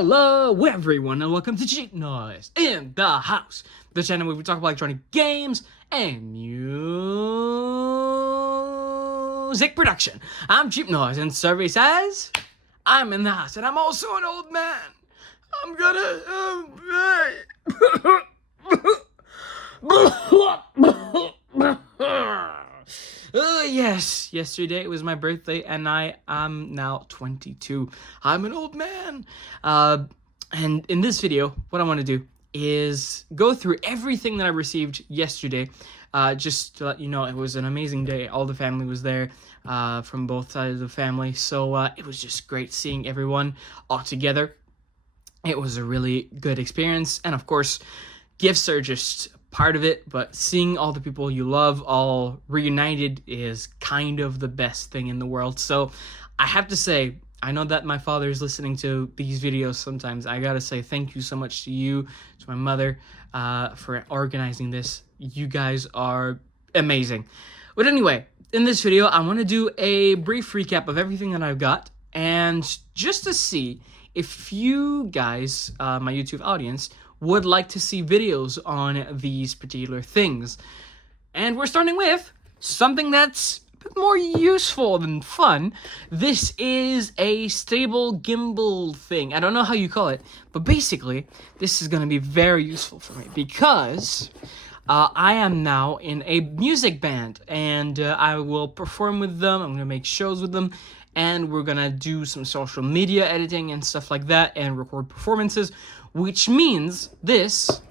Hello everyone and welcome to Cheap Noise in the House, the channel where we talk about electronic games and music production. I'm Cheap Noise and survey says I'm in the house and I'm also an old man. I'm gonna yes, yesterday it was my birthday and I am now 22. I'm an old man. And in this video, what I want to do is go through everything that I received yesterday. Just to let you know, it was an amazing day. All the family was there from both sides of the family. So it was just great seeing everyone all together. It was a really good experience. And of course, gifts are just part of it, but seeing all the people you love all reunited is kind of the best thing in the world. So I have to say, I know that my father is listening to these videos sometimes. I gotta say thank you so much to you, to my mother, for organizing this. You guys are amazing. But anyway, in this video, I want to do a brief recap of everything that I've got, and just to see if you guys, my YouTube audience, would like to see videos on these particular things. And we're starting with something that's a bit more useful than fun. This is a stable gimbal thing. I don't know how you call it, but basically, this is going to be very useful for me because I am now in a music band, and I will perform with them. I'm going to make shows with them, and we're going to do some social media editing and stuff like that, and record performances, which means this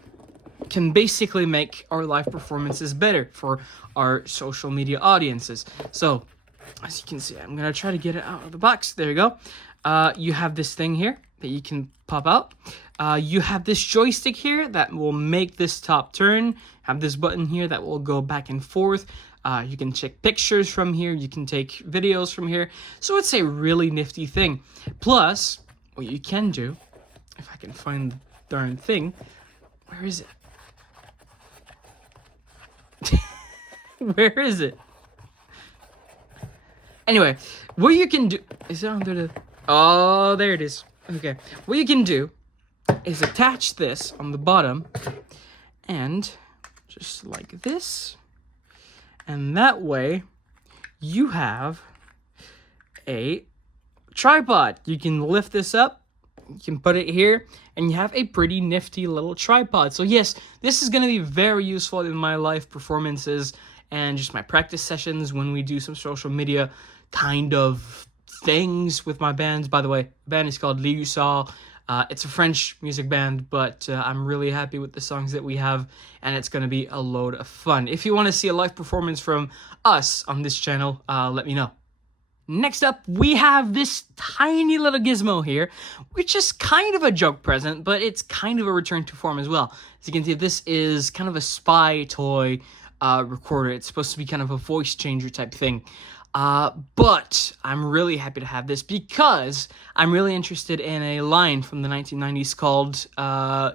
can basically make our live performances better for our social media audiences. So, as you can see, I'm going to try to get it out of the box. There you go. You have this thing here that you can pop out. You have this joystick here that will make this top turn. Have this button here that will go back and forth. You can check pictures from here. You can take videos from here. So it's a really nifty thing. Plus, what you can do, if I can find the darn thing, where is it? Where is it? Anyway, what you can do, is it under the, oh, there it is. Okay, what you can do is attach this on the bottom, and just like this, and that way you have a tripod. You can lift this up, you can put it here, and you have a pretty nifty little tripod. So yes, this is going to be very useful in my live performances and just my practice sessions when we do some social media kind of things with my bands. By the way, the band is called Les Hussards. It's a French music band, but I'm really happy with the songs that we have, and it's going to be a load of fun. If you want to see a live performance from us on this channel, let me know. Next up, we have this tiny little gizmo here, which is kind of a joke present, but it's kind of a return to form as well. As you can see, this is kind of a spy toy recorder. It's supposed to be kind of a voice changer type thing. But I'm really happy to have this because I'm really interested in a line from the 1990s called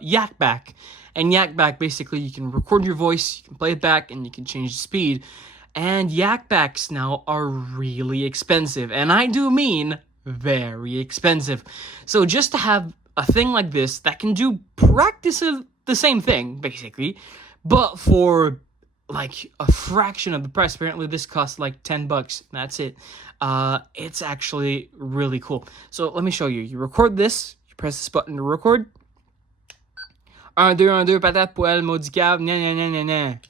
Yak Bak. And Yak Bak, basically, you can record your voice, you can play it back, and you can change the speed. And Yak Baks now are really expensive, and I do mean very expensive. So just to have a thing like this that can do practice of the same thing, basically, but for like a fraction of the price. Apparently this costs like $10. That's it. It's actually really cool. So let me show you. You record this. You press this button to record. 1, 2, 1, 2, patate, poêle, maudit cave, gna gna gna gna gna.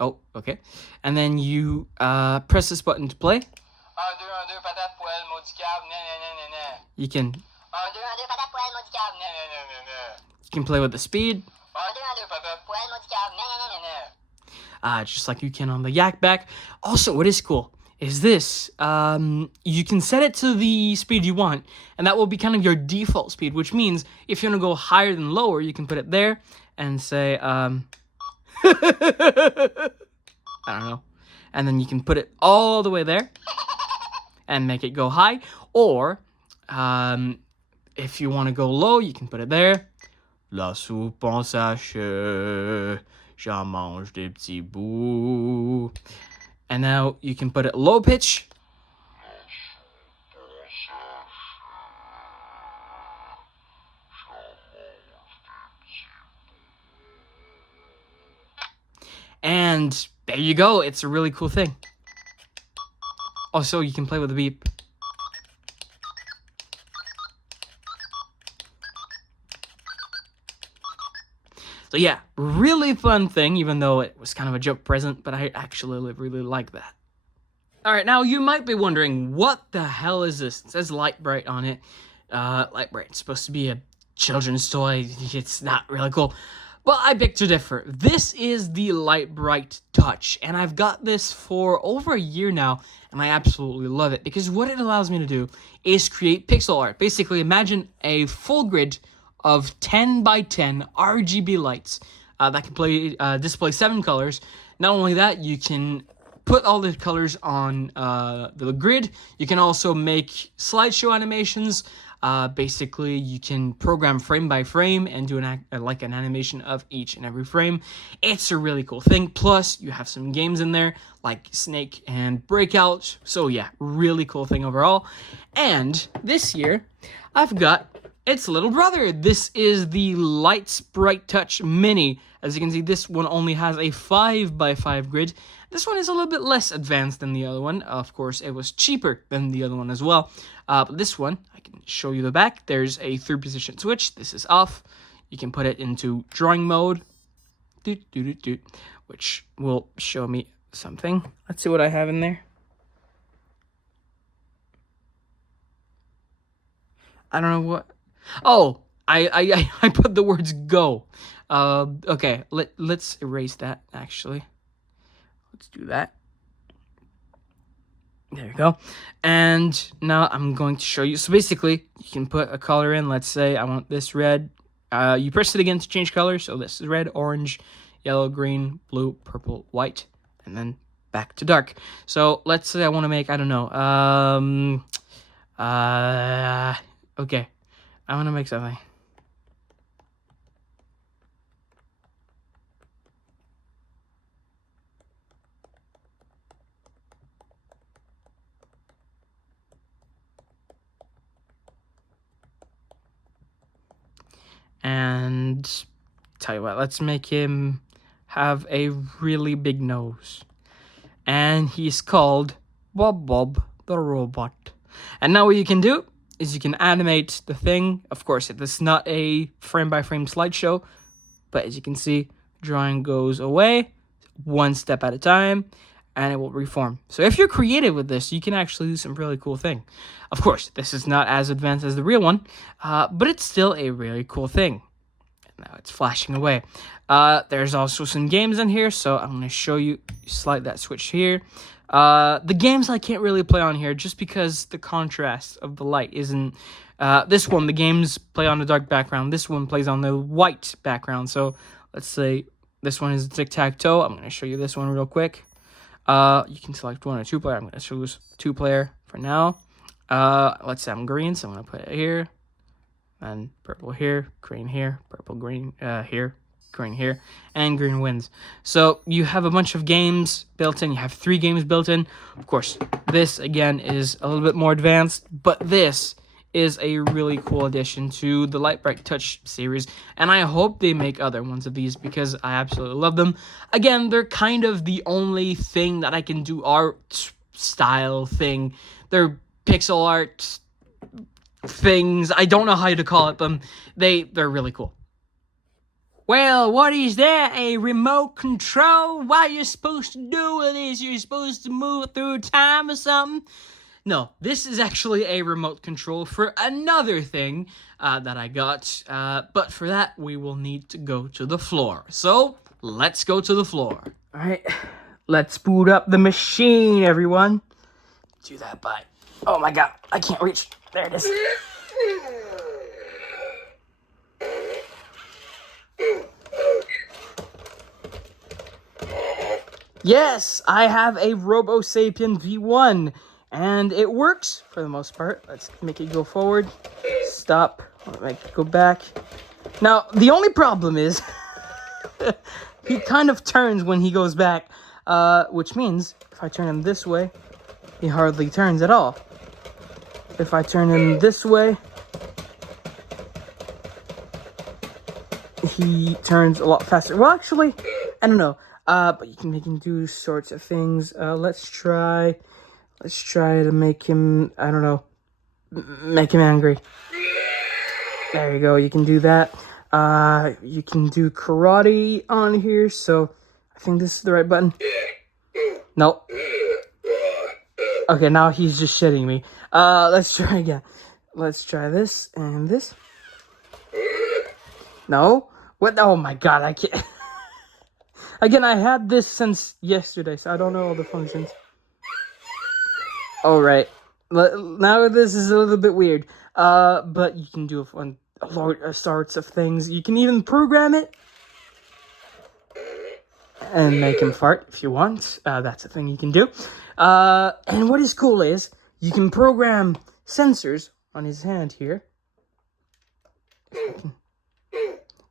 Oh, okay. And then you press this button to play. 1, 2, 1, 2, patate, poêle, maudit cave, gna gna gna gna. You can 1, 2, 1, 2, patate, poêle, maudit cave, gna gna gna gna. You can play with the speed. 1, 2, 1, 2, patate, poêle, maudit cave, gna gna gna gna. Just like you can on the Yak Bak. Also, what is cool is this. You can set it to the speed you want, and that will be kind of your default speed, which means if you want to go higher than lower, you can put it there and say, I don't know. And then you can put it all the way there and make it go high. Or, if you want to go low, you can put it there. La soupe en sachet. J'en mange des petits bouts. And now you can put it low pitch. And there you go. It's a really cool thing. Also, you can play with the beep. So yeah, really fun thing, even though it was kind of a joke present, but I actually really like that. Alright, now you might be wondering, what the hell is this? It says Lite-Brite on it. Lite-Brite, it's supposed to be a children's toy. It's not really cool. But I beg to differ. This is the Lite-Brite Touch, and I've got this for over a year now, and I absolutely love it, because what it allows me to do is create pixel art. Basically, imagine a full grid of 10 by 10 RGB lights that can display 7 colors. Not only that, you can put all the colors on the grid. You can also make slideshow animations. Basically, you can program frame by frame and do an animation of each and every frame. It's a really cool thing. Plus, you have some games in there like Snake and Breakout. So yeah, really cool thing overall. And this year, I've got its little brother. This is the Lite-Brite Touch Mini. As you can see, this one only has a 5 by 5 grid. This one is a little bit less advanced than the other one. Of course, it was cheaper than the other one as well. But this one, I can show you the back. There's a 3-position switch. This is off. You can put it into drawing mode, which will show me something. Let's see what I have in there. I don't know what. Oh, I put the words go. Okay, let's erase that, actually. Let's do that. There you go. And now I'm going to show you. So basically, you can put a color in. Let's say I want this red. You press it again to change color. So this is red, orange, yellow, green, blue, purple, white, and then back to dark. So let's say I want to make, I don't know, okay. I want to make something. And tell you what, let's make him have a really big nose. And he's called Bob Bob the Robot. And now what you can do is you can animate the thing. Of course, it is not a frame-by-frame slideshow, but as you can see, drawing goes away one step at a time, and it will reform. So if you're creative with this, you can actually do some really cool thing. Of course, this is not as advanced as the real one, but it's still a really cool thing. Now it's flashing away. There's also some games in here, so I'm going to show you. Slide that switch here. The games I can't really play on here just because the contrast of the light isn't... this one, the games play on the dark background. This one plays on the white background. So let's say this one is tic-tac-toe. I'm going to show you this one real quick. You can select 1 or 2 player. I'm going to choose 2 player for now. Let's say I'm green, so I'm going to put it here. And purple here, green here, purple, green here, green here, and green wins. So you have a bunch of games built in. You have 3 games built in. Of course, this, again, is a little bit more advanced, but this is a really cool addition to the Lite-Brite Touch series, and I hope they make other ones of these because I absolutely love them. Again, they're kind of the only thing that I can do art style thing. They're pixel art things. I don't know how to call it, but they're really cool. Well, what is that? A remote control? What are you supposed to do with this? You're supposed to move it through time or something? No, this is actually a remote control for another thing that I got. But for that, we will need to go to the floor. So, let's go to the floor. All right, let's boot up the machine, everyone. Do that by... Oh my god, I can't reach. There it is. Yes, I have a RoboSapien V1, and it works for the most part. Let's make it go forward. Stop. Make it go back. Now, the only problem is he kind of turns when he goes back, which means if I turn him this way, he hardly turns at all. If I turn him this way, he turns a lot faster. Well, actually, I don't know. But you can make him do sorts of things. Let's try to make him, I don't know, make him angry. There you go, you can do that. You can do karate on here, so I think this is the right button. Nope. Okay, now he's just shitting me. Let's try again. Let's try this and this. No? What? Oh my god, I can't. Again, I had this since yesterday, so I don't know all the functions. Alright. Now this is a little bit weird. But you can do a lot of sorts of things. You can even program it and make him fart if you want. That's a thing you can do. And what is cool is you can program sensors on his hand here.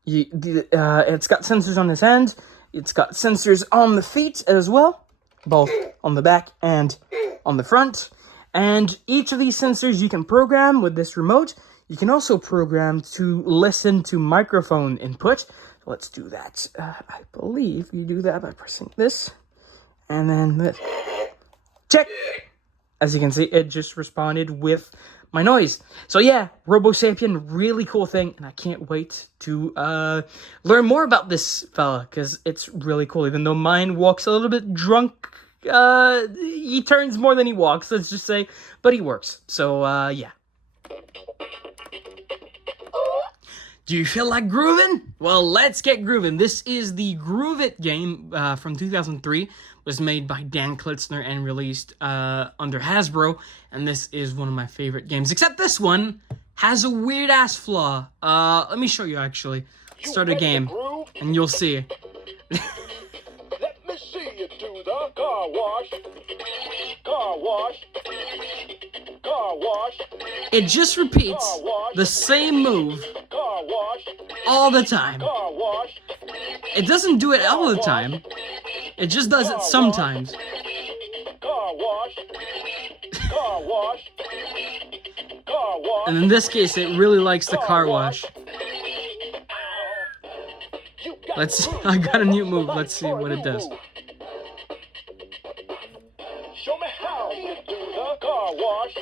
It's got sensors on his hand. It's got sensors on the feet as well, both on the back and on the front. And each of these sensors you can program with this remote. You can also program to listen to microphone input. Let's do that. I believe you do that by pressing this. And then this. Check! As you can see, it just responded with my noise. So yeah, RoboSapien, really cool thing, and I can't wait to learn more about this fella, because it's really cool. Even though mine walks a little bit drunk, he turns more than he walks, let's just say, but he works. So yeah. Do you feel like grooving? Well, let's get grooving. This is the Groove It game from 2003. It was made by Dan Klitzner and released under Hasbro. And this is one of my favorite games. Except this one has a weird-ass flaw. Let me show you, actually. Start a game, and you'll see. Let me see you do the car wash. Car wash. Car wash. It just repeats the same move all the time. It doesn't do it all the time. It just does it sometimes. Car wash. Car wash. Car wash. And in this case, it really likes the car wash. Let's see. I got a new move. Let's see what it does. Show me how you do the car wash.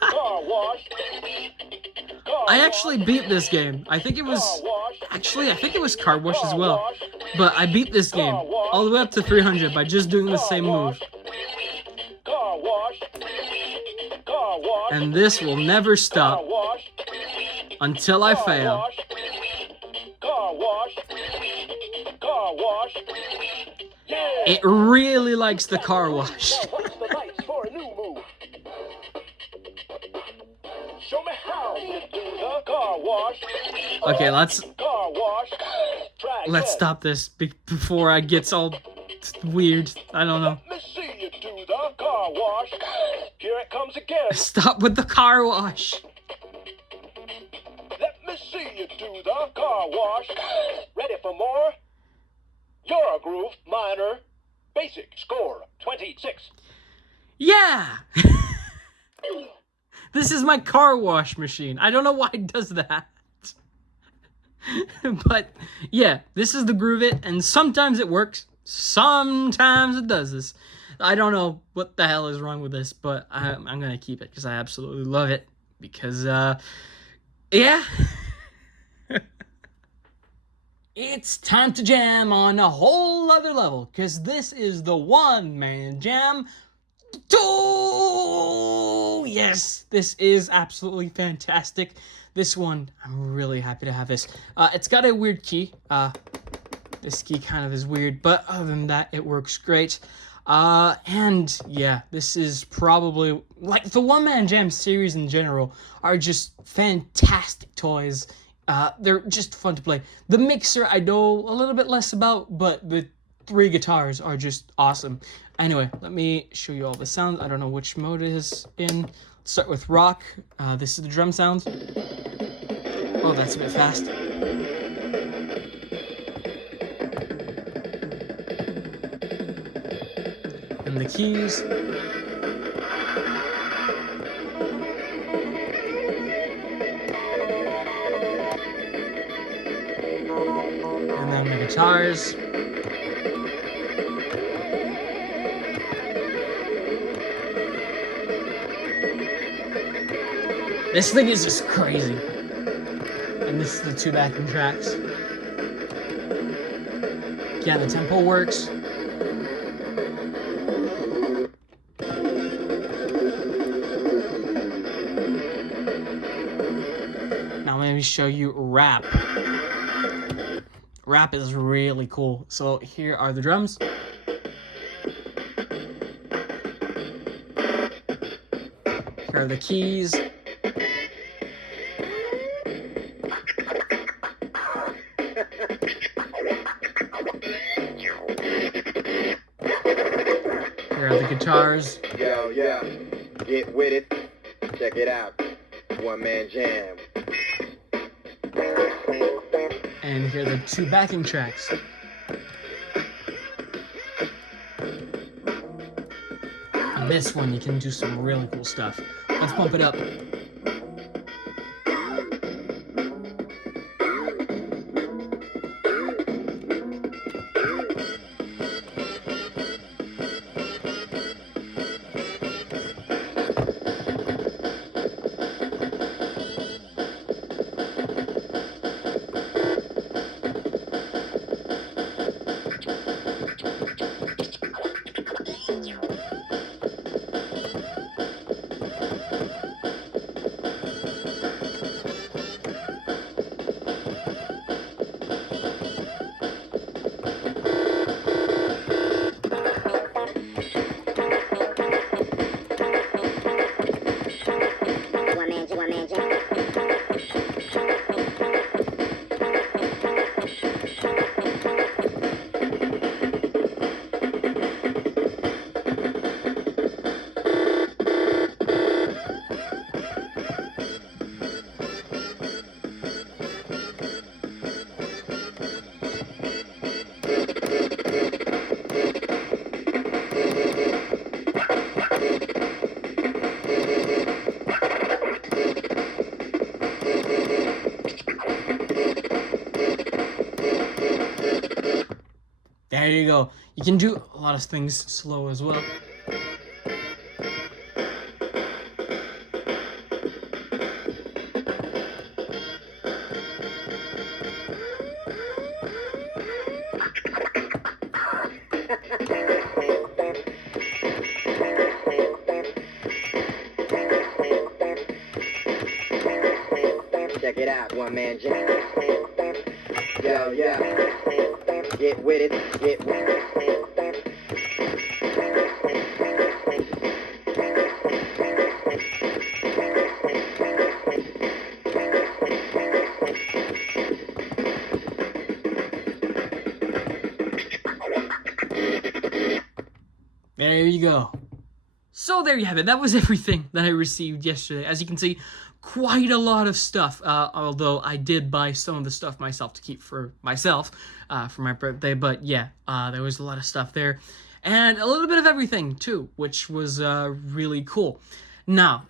Car wash. I actually beat this game. I think it was... Actually, I think it was car wash as well. But I beat this game all the way up to 300 by just doing the same move. Car wash. Car wash. And this will never stop until I fail. Car wash. Car wash. Yeah. It really likes the car wash. What's the lights for a new move? Show me how you do the car wash. Okay, let's Car wash. Try again. stop this before I get all weird. I don't know. Let me see you do the car wash. Here it comes again. Stop with the car wash. Let me see you do the car wash. Ready for more? You're a groove minor. Basic score 26. Yeah! This is my car wash machine. I don't know why it does that. But yeah, this is the Groove It, and sometimes it works. Sometimes it does this. I don't know what the hell is wrong with this, but I'm gonna keep it because I absolutely love it. Because, yeah. It's time to jam on a whole other level, because this is the one-man jam 2! Yes, this is absolutely fantastic. This one, I'm really happy to have this. It's got a weird key. This key kind of is weird, but other than that, it works great. And yeah, this is probably, like, the one-man jam series in general are just fantastic toys. They're just fun to play. The mixer I know a little bit less about, but the 3 guitars are just awesome. Anyway, let me show you all the sounds. I don't know which mode it is in. Let's start with rock. This is the drum sounds. Oh, that's a bit fast. And the keys. And then the guitars. This thing is just crazy. And this is the 2 backing tracks. Yeah, the tempo works. Now let me show you rap. Rap is really cool. So here are the drums. Here are the keys. Here are the guitars. Yo, get with it. Check it out. One man jam. And here are the 2 backing tracks. On this one, you can do some really cool stuff. Let's pump it up. There you go. You can do a lot of things slow as well. Check it out, one man jam. Yo, get with it, get with it. There you go. So there you have it. That was everything that I received yesterday. As you can see, quite a lot of stuff. Although I did buy some of the stuff myself to keep for myself for my birthday. But yeah, there was a lot of stuff there. And a little bit of everything too, which was really cool. Now,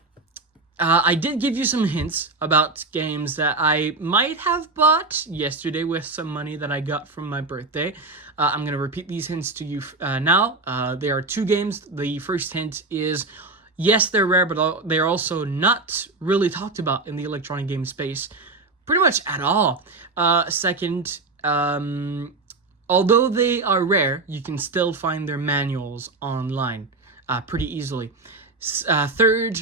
I did give you some hints about games that I might have bought yesterday with some money that I got from my birthday. I'm going to repeat these hints to you now. There are 2 games. The first hint is, yes, they're rare, but they're also not really talked about in the electronic game space pretty much at all. Second, although they are rare, you can still find their manuals online pretty easily. Third,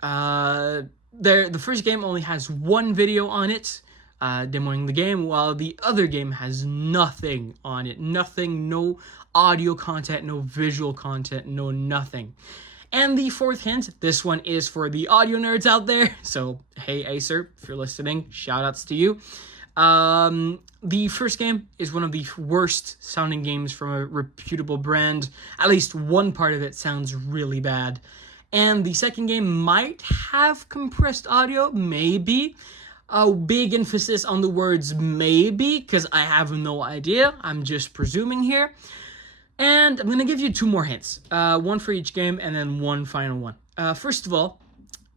the first game only has 1 video on it, demoing the game, while the other game has nothing on it. Nothing, no audio content, no visual content, no nothing. And the fourth hint, this one is for the audio nerds out there. So, hey Acer, if you're listening, shoutouts to you. The first game is one of the worst sounding games from a reputable brand. At least one part of it sounds really bad. And the second game might have compressed audio, maybe. A big emphasis on the words maybe, because I have no idea. I'm just presuming here. And I'm going to give you 2 more hints. One for each game, and then one final one. First of all,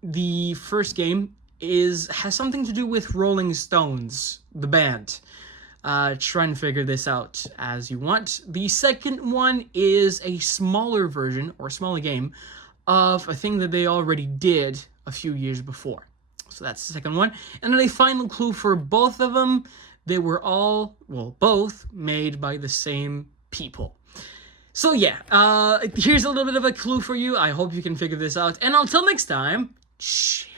the first game has something to do with Rolling Stones, the band. Try and figure this out as you want. The second one is a smaller version, or smaller game, of a thing that they already did a few years before. So that's the second one. And then a final clue for both of them. They were both made by the same people. So yeah, here's a little bit of a clue for you. I hope you can figure this out. And until next time, cheers!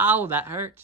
Ow, that hurt.